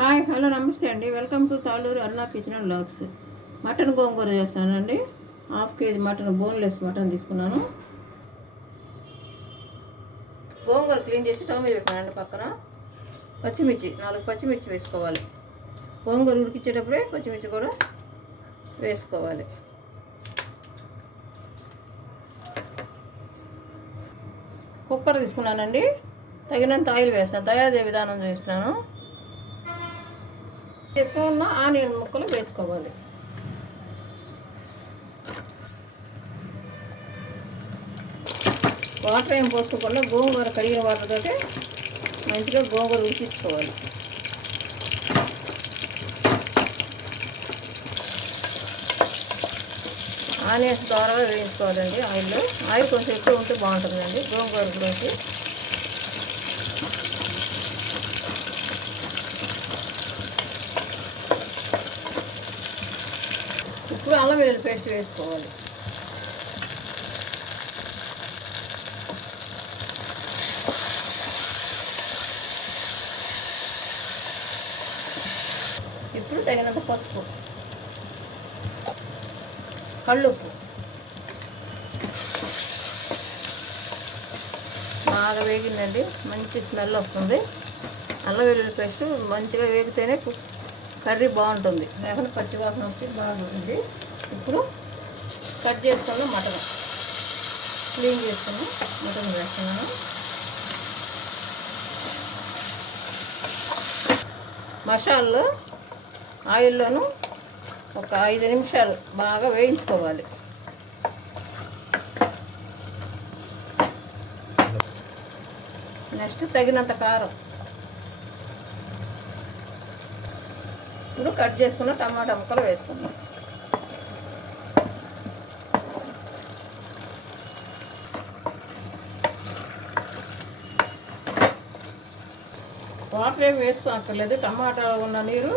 Hi hello నమస్తే అండి. Welcome to Taluru అన్నా కిచెన్ అండ్ లాక్స్. మటన్ గోంగూర చేస్తానండి. Half KG mutton boneless mutton తీసుకున్నాను. గోంగూర క్లీన్ చేసి స్టవ్ మీద పెట్టానండి పక్కన. పచ్చిమిర్చి నాలుగు పచ్చిమిర్చి వేసుకోవాలి. గోంగూర ఉడికించేటప్పుడే పచ్చిమిర్చి కూడా వేసుకోవాలి. కుక్కర్ తీసుకున్నానండి. తగినంత ఆయిల్ వేస్తాను తయారు చేసే విధానం చూపిస్తాను ఉన్న ఆనియన్ ముక్కలు వేసుకోవాలి. వాటర్ ఏం పోసుకోకుండా గోంగూర కడిగిన వాటర్తో మంచిగా గోంగూర ఉడికించుకోవాలి. ఆనియన్స్ ద్వారా వేయించుకోవాలండి ఆయిల్లో. ఆయిల్ కొంచెం ఎక్కువ ఉంటే బాగుంటుందండి గోంగూర గురించి ఇప్పుడు అల్లం వెల్లుల్లి పేస్ట్ వేసుకోవాలి. ఇప్పుడు తగినంత పసుపు. కళ్ళుప్పు. బాగా వేగిందండి. మంచి స్మెల్ వస్తుంది. అల్లం వెల్లుల్లి పేస్ట్ మంచిగా వేగితేనే కర్రీ బాగుంటుంది. మేకలు పచ్చివాసన వచ్చి బాగుంటుంది. ఇప్పుడు కట్ చేసుకున్న మటన్. క్లీన్ చేసుకుని మటన్ వేస్తున్నాను. మసాలాలు ఆయిల్లోను ఒక ఐదు నిమిషాలు బాగా వేయించుకోవాలి. నెక్స్ట్ తగినంత కారం. ఇప్పుడు కట్ చేసుకున్న టమాటా ముక్కలు వేసుకుందాం. వాటర్ ఏమి వేసుకోనక్కర్లేదు టమాటా ఉన్న నీరు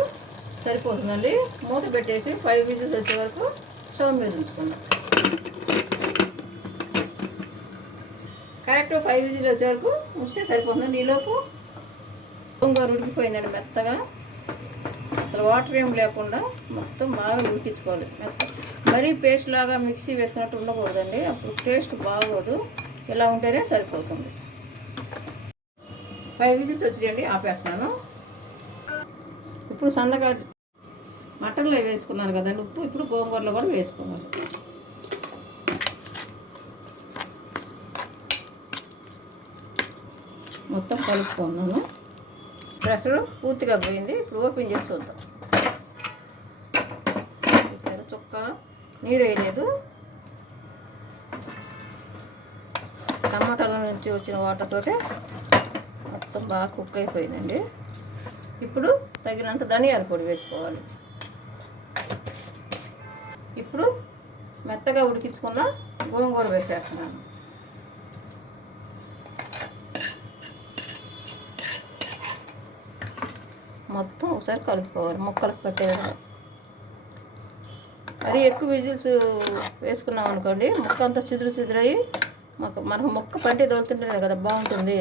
సరిపోతుందండి. మూత పెట్టేసి ఫైవ్ పీసెస్ వచ్చే వరకు స్టవ్ మీద ఉంచుకుందాం. కరెక్ట్ ఫైవ్ విజిల్ వచ్చే వరకు ఉంచితే సరిపోతుంది. ఈలోపు గోంగూర ఉడికిపోయిందండి మెత్తగా. అసలు వాటర్ ఏం లేకుండా మొత్తం బాగా ఉడికించుకోవాలి. మరీ పేస్ట్ లాగా మిక్సీ వేసినట్టు ఉండకూడదండి. అప్పుడు టేస్ట్ బాగోదు. ఇలా ఉంటేనే సరిపోతుంది. ఫైవ్ విజిల్స్ వచ్చేయండి ఆపేస్తాను ఇప్పుడు సన్నగా మటన్లో వేసుకున్నాను కదండి ఉప్పు. ఇప్పుడు గోంగూరలో కూడా వేసుకోవాలి. మొత్తం కలుపుకున్నాను. రసడు పూర్తిగా పోయింది. ఇప్పుడు ఓపెన్ చేసి చూద్దాం. చూసారా? చుక్క నీరు వేయలేదు. టమాటాల నుంచి వచ్చిన వాటర్తోటే మొత్తం బాగా కుక్ అయిపోయిందండి. ఇప్పుడు తగినంత ధనియాల పొడి వేసుకోవాలి. ఇప్పుడు మెత్తగా ఉడికించుకున్న గోంగూర వేసేస్తున్నాను. మొత్తం ఒకసారి కలుపుకోవాలి. ముక్కలకు పట్టేయాలి మరి ఎక్కువ విజిల్స్ వేసుకున్నాం అనుకోండి ముక్క అంతా చిదురు చిదురయ్యి మాకు మనకు ముక్క పంటే తోలుతుంటుంది కదా బాగుంటుంది.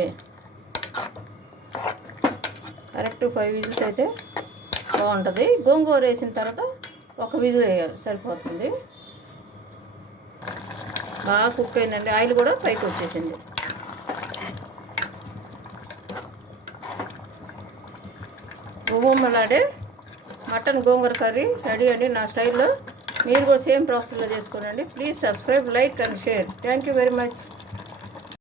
కరెక్ట్ ఫైవ్ విజిల్స్ అయితే బాగుంటుంది. గోంగూర వేసిన తర్వాత ఒక విజిల్ వేయాలి సరిపోతుంది. బాగా కుక్ అయిందండి. ఆయిల్ కూడా పైకి వచ్చేసింది. గుమ్మలాడే మటన్ గోంగూర కర్రీ రెడీ అండి నా స్టైల్లో. మీరు కూడా సేమ్ ప్రాసెస్లో చేసుకోనండి. Please subscribe like and share. Thank you very much